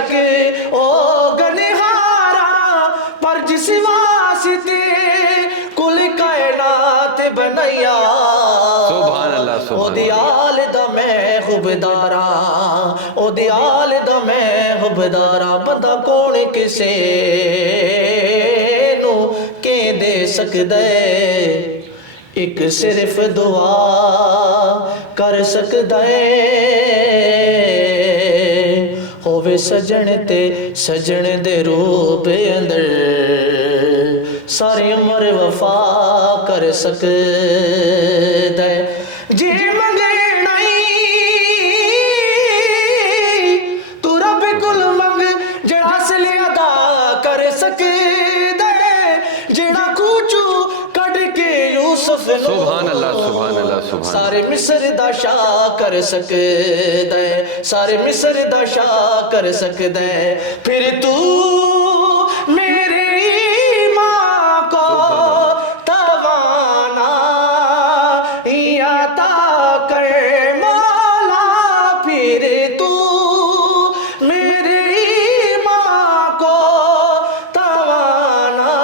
شک او گنہارا پر جس واسطے کل کائنات بنایا سبحان اللہ او سبحان دی اللہ آل دا میں حبدارا او دی آل دا میں حبدارا بندہ کون کسے نو کہ دے سکدے ایک صرف دعا کر سکدے ہووے سجن تے سجن دے روپ اندر ساری عمر وفا کر سکدے جی منگے نہیں تو رب کل منگ جڑا سلی ادا کر سکدے جڑا کوچو کٹ کے یوسف نو سبحان اللہ سبحان اللہ سبحان سارے مصر دا شاہ کر سکدے سارے مصر دا شاہ کر سکدے پھر تو میری ماں کو توانا عطا کر مولا پھر تو میری ماں کو توانا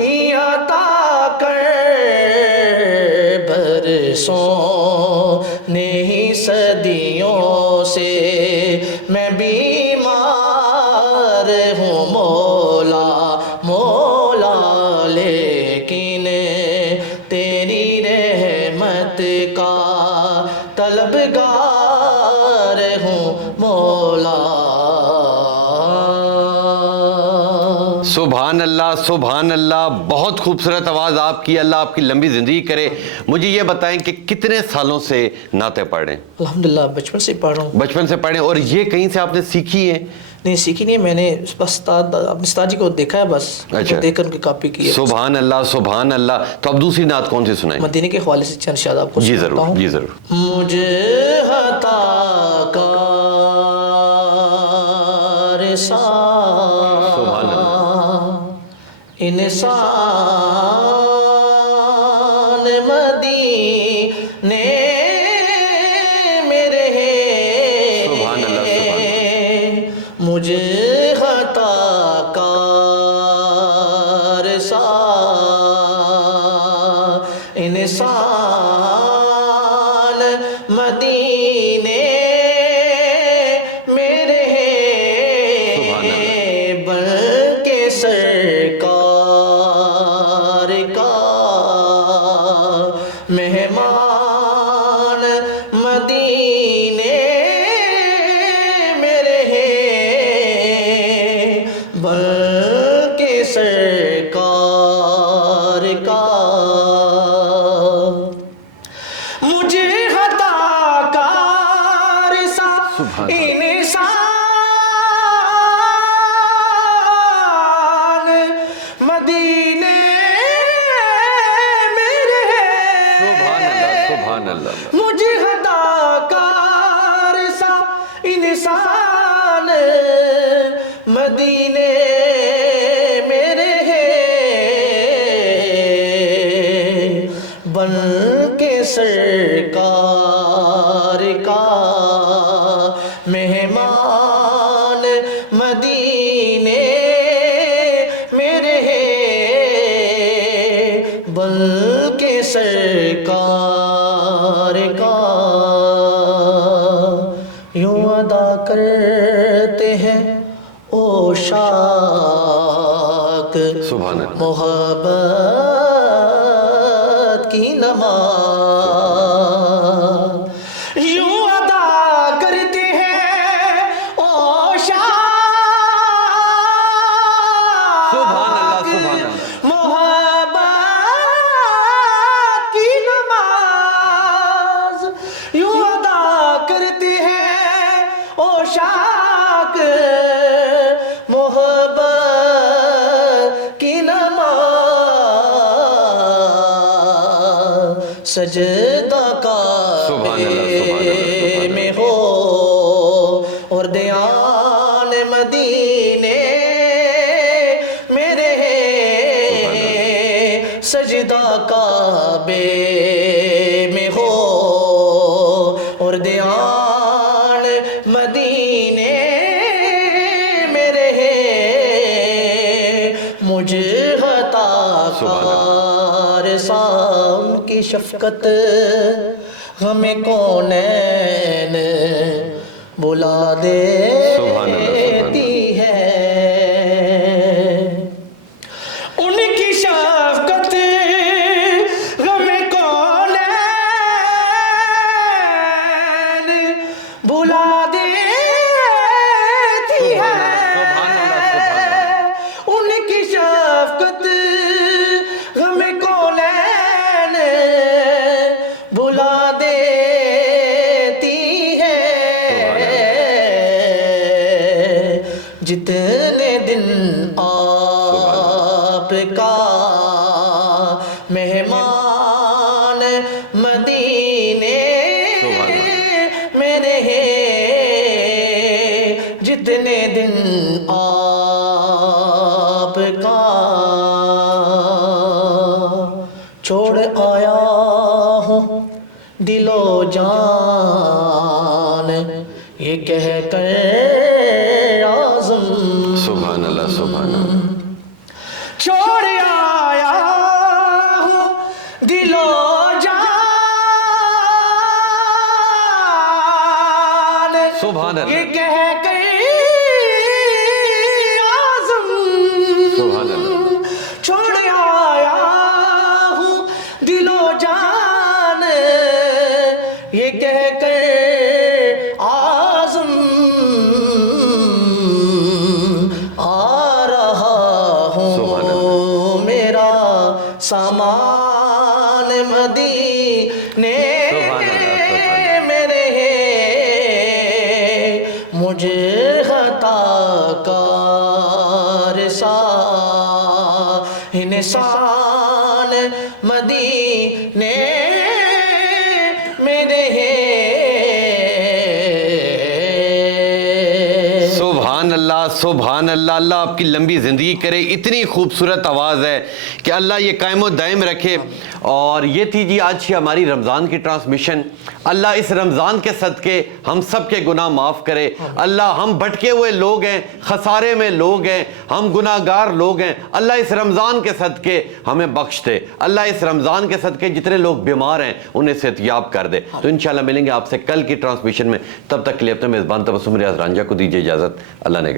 عطا کر برسوں نہیں صدیوں سے میں بیمار ہوں مولا مولا لیکن تیری رحمت کا طلبگار ہوں مولا سبحان اللہ سبحان اللہ بہت خوبصورت آواز آپ کی اللہ آپ کی لمبی زندگی کرے مجھے یہ بتائیں کہ کتنے سالوں سے نعتیں پڑھ رہے ہیں الحمدللہ بچپن سے پڑھ رہا ہوں بچپن سے پڑھیں اور یہ کہیں سے آپ نے سیکھی ہے نہیں سیکھی نہیں میں نے بس اپنے استاد جی کو دیکھا ہے بس اچھا دیکھ کر ان کی کاپی کی ہے سبحان اللہ سبحان اللہ تو اب دوسری نعت کون سی سنائیں مدینے کے حوالے سے چند شاد آپ کو جی سناتا ضرور ہوں جی ضرور مجھے عطا کار سبحان انسان مدینے میں رہے سبحان اللہ سبحان مجھے عطا کار انسان مدینے میں رہے بن کے سرکار کا مہمان مدینے میں رہے بن کے سرکار کا مجھے عطا کار انسان مدینے میں رہے سبحان اللہ مجھے عطا کار انسان مدینے میں رہے بن کے سرکار کا مہمان مدینے میں رہے بن کے سرکار کا یوں ادا کرتے ہیں او شاک سبحان اللہ محبت کی نماز یوں ادا کرتے ہیں او شاک سبحان اللہ سبحان اللہ محبت کی نماز یوں ادا کرتے ہیں او شاک محبت کی نماز سجدہ کعبے میں ہو اور دیان مدینے میں رہے سجدہ کعبے میں ہو اور دیان مدینے شفقت ہمیں کونین بلا دیتی ہے ان کی شفقت ہمیں کونین بلا دیتی ہے ان کی شفقت ہمیں کونین بلا دیتی ہے جتنے دن آپ کا مہمان مدینے میں رہے جتنے دن آپ کا چھوڑ آیا ہوں دل و جان یہ کہہ کر اعظم سبحان اللہ سبحان اللہ چھوڑ آیا ہوں دل و جان سبحان اللہ یہ کہہ کر اعظم سبحان اللہ چھوڑ آیا ہوں دل و جان یہ کہہ کر اعظم آ رہا سبحان ہوں میرا سامان مدینے سبحان اللہ میں رہے مجھے خطا کار سا انسان مدینے میں رہے سبحان اللہ اللہ آپ کی لمبی زندگی کرے اتنی خوبصورت آواز ہے کہ اللہ یہ قائم و دائم رکھے اور یہ تھی جی آج کی ہماری رمضان کی ٹرانسمیشن اللہ اس رمضان کے صدقے ہم سب کے گناہ معاف کرے اللہ ہم بھٹکے ہوئے لوگ ہیں خسارے میں لوگ ہیں ہم گناہگار لوگ ہیں اللہ اس رمضان کے صدقے ہمیں بخش دے اللہ اس رمضان کے صدقے جتنے لوگ بیمار ہیں انہیں صحتیاب کر دے تو انشاءاللہ ملیں گے آپ سے کل کی ٹرانسمیشن میں تب تک کے لیے اپنے میزبان تبسم ریاض رانجھا کو دیجیے اجازت اللہ نے